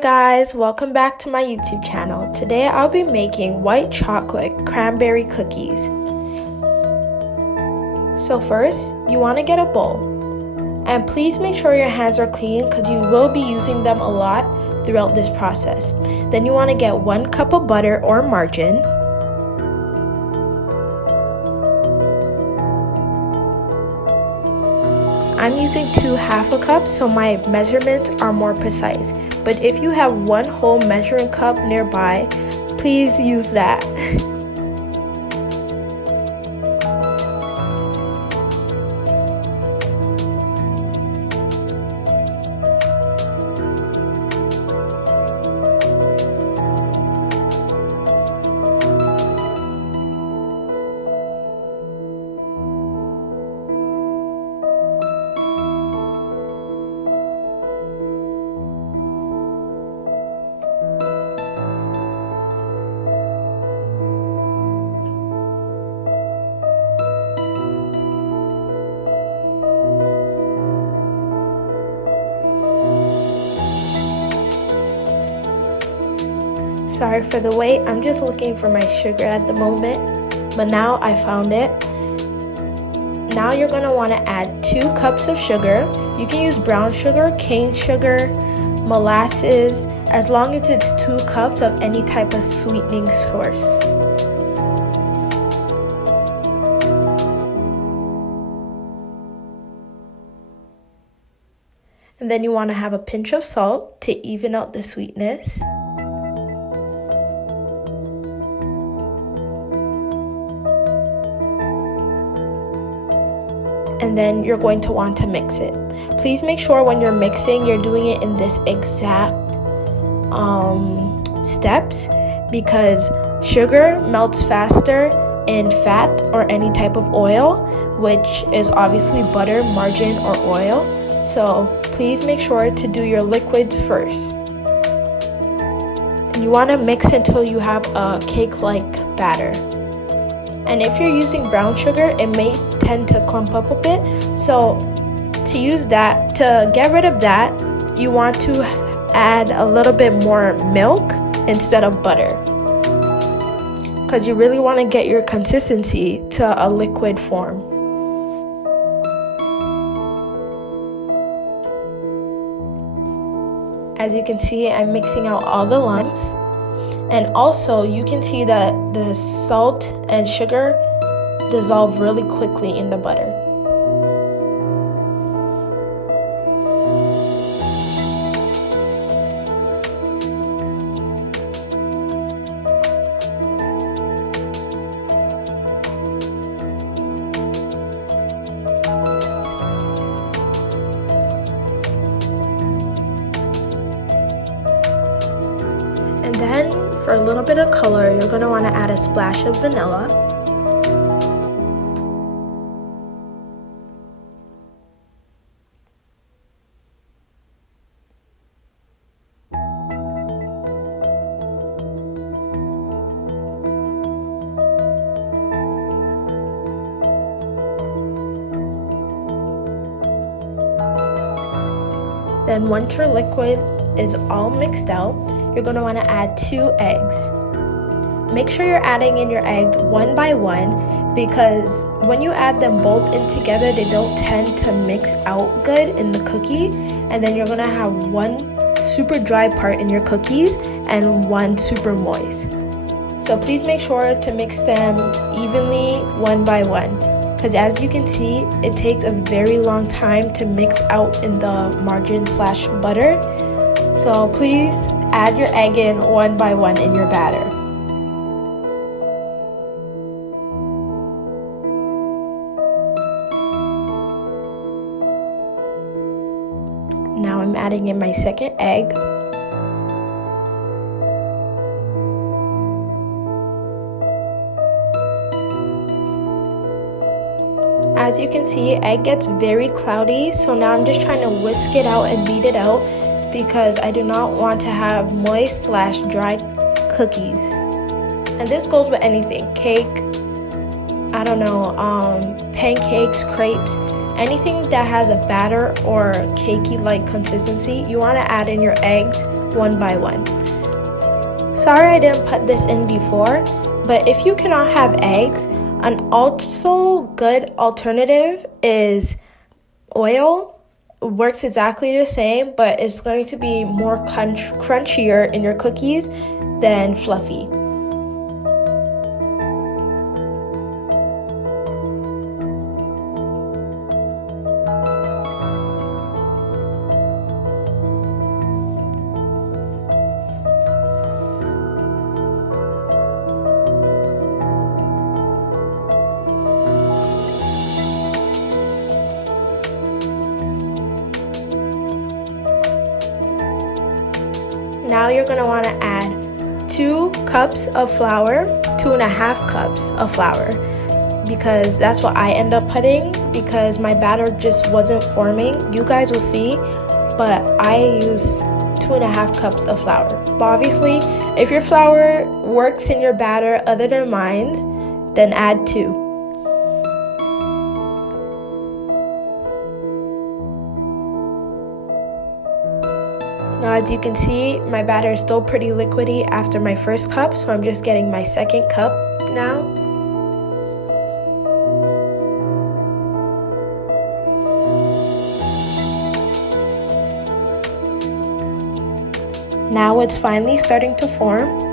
guys, welcome back to my YouTube channel. Today I'll be making white chocolate cranberry cookies. So first, you want to get a bowl. And please make sure your hands are clean because you will be using them a lot throughout this process. Then you want to get 1 cup of butter or margarine. I'm using 2 half a cups so my measurements are more precise. But if you have 1 whole measuring cup nearby, please use that. Sorry for the wait, I'm just looking for my sugar at the moment, but now I found it. Now you're going to want to add 2 cups of sugar. You can use brown sugar, cane sugar, molasses, as long as it's 2 cups of any type of sweetening source. And then you want to have a pinch of salt to even out the sweetness. And then you're going to want to mix it. Please make sure when you're mixing, you're doing it in this exact steps, because sugar melts faster in fat or any type of oil, which is obviously butter, margarine, or oil. So please make sure to do your liquids first. And you want to mix until you have a cake-like batter. And if you're using brown sugar, it may tend to clump up a bit. So to get rid of that, you want to add a little bit more milk instead of butter, because you really want to get your consistency to a liquid form. As you can see, I'm mixing out all the lumps. And also, you can see that the salt and sugar dissolve really quickly in the butter. And then, for a little bit of color, you're going to want to add a splash of vanilla. Then once your liquid is all mixed out, you're going to want to add 2 eggs. Make sure you're adding in your eggs 1 by 1, because when you add them both in together, they don't tend to mix out good in the cookie. And then you're going to have 1 super dry part in your cookies and 1 super moist. So please make sure to mix them evenly 1 by 1. Because as you can see, it takes a very long time to mix out in the margarine/butter. So please add your egg in 1 by 1 in your batter. Now I'm adding in my second egg. As you can see, egg gets very cloudy, so now I'm just trying to whisk it out and beat it out, because I do not want to have moist/dry cookies. And this goes with anything, cake, I don't know, pancakes, crepes, anything that has a batter or cakey like consistency. You want to add in your eggs one by one. Sorry I didn't put this in before, but if you cannot have eggs, an also good alternative is oil. It works exactly the same, but it's going to be more crunchier in your cookies than fluffy. Now you're going to want to add 2 cups of flour, 2.5 cups of flour, because that's what I end up putting because my batter just wasn't forming. You guys will see, but I use 2.5 cups of flour. But obviously, if your flour works in your batter other than mine, then add 2. Now, as you can see, my batter is still pretty liquidy after my first cup, so I'm just getting my second cup now. Now it's finally starting to form.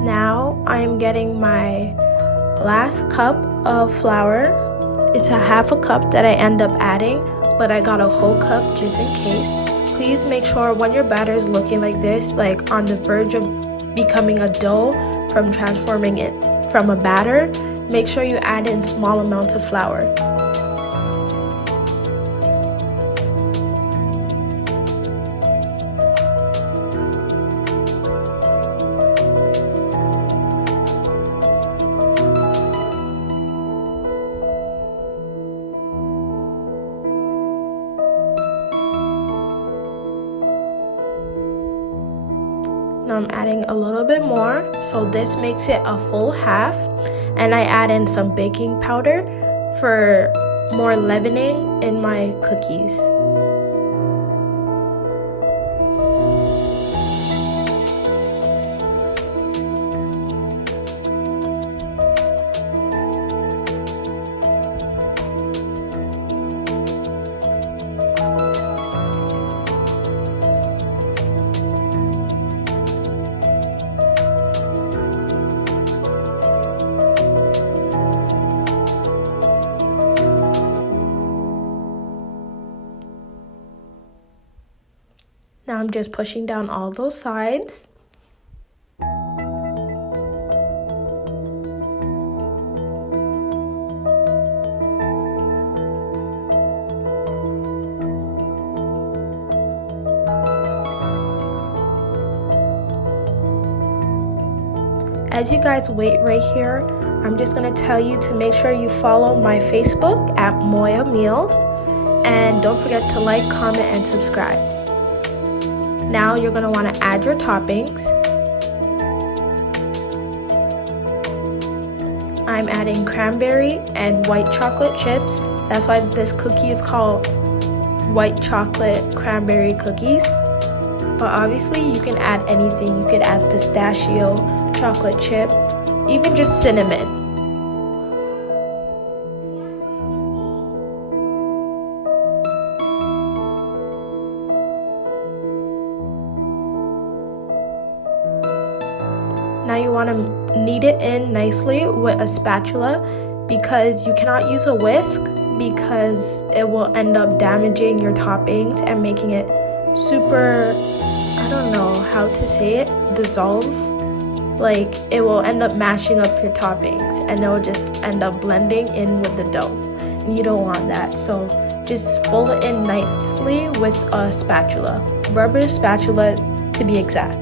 Now I'm getting my last cup of flour. It's a 1/2 cup that I end up adding, but I got a whole cup just in case. Please make sure when your batter is looking like this, like on the verge of becoming a dough from transforming it from a batter, make sure you add in small amounts of flour. Now I'm adding a little bit more, so this makes it a full half, and I add in some baking powder for more leavening in my cookies. Now I'm just pushing down all those sides. As you guys wait right here, I'm just gonna tell you to make sure you follow my Facebook at Moya Meals, and don't forget to like, comment, and subscribe. Now you're going to want to add your toppings. I'm adding cranberry and white chocolate chips. That's why this cookie is called white chocolate cranberry cookies. But obviously you can add anything. You could add pistachio, chocolate chip, even just cinnamon. Now you want to knead it in nicely with a spatula, because you cannot use a whisk because it will end up damaging your toppings and making it super, I don't know how to say it, dissolve. like it will end up mashing up your toppings and it will just end up blending in with the dough. And you don't want that. So just fold it in nicely with a spatula. Rubber spatula to be exact.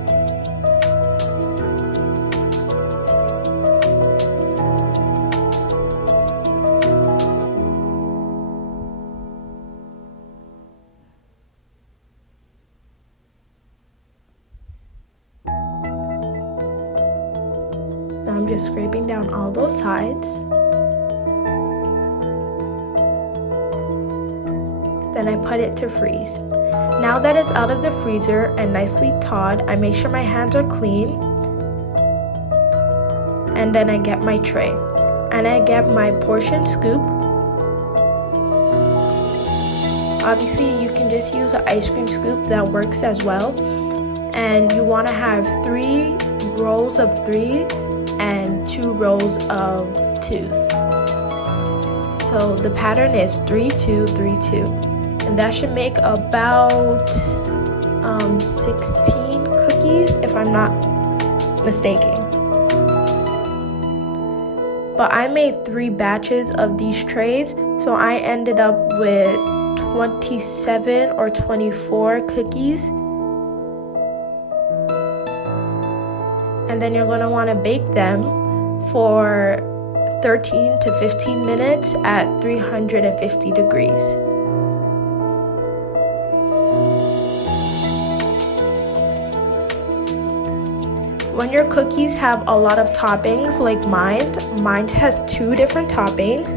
Now I'm just scraping down all those sides. Then I put it to freeze. Now that it's out of the freezer and nicely thawed, I make sure my hands are clean. And then I get my tray. And I get my portion scoop. Obviously, you can just use an ice cream scoop, that works as well. And you want to have 3 rows of 3 and 2 rows of 2s. So the pattern is 3, 2, 3, 2. And that should make about 16 cookies, if I'm not mistaken. But I made 3 batches of these trays, so I ended up with 27 or 24 cookies. And then you're going to want to bake them for 13 to 15 minutes at 350 degrees. When your cookies have a lot of toppings like mine has 2 different toppings.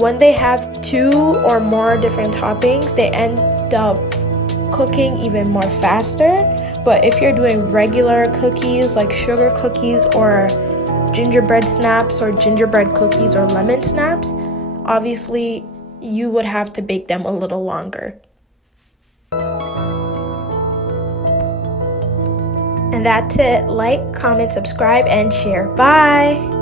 When they have 2 or more different toppings, they end up cooking even more faster. But if you're doing regular cookies like sugar cookies or gingerbread snaps or gingerbread cookies or lemon snaps, obviously you would have to bake them a little longer. And that's it. Like, comment, subscribe, and share. Bye!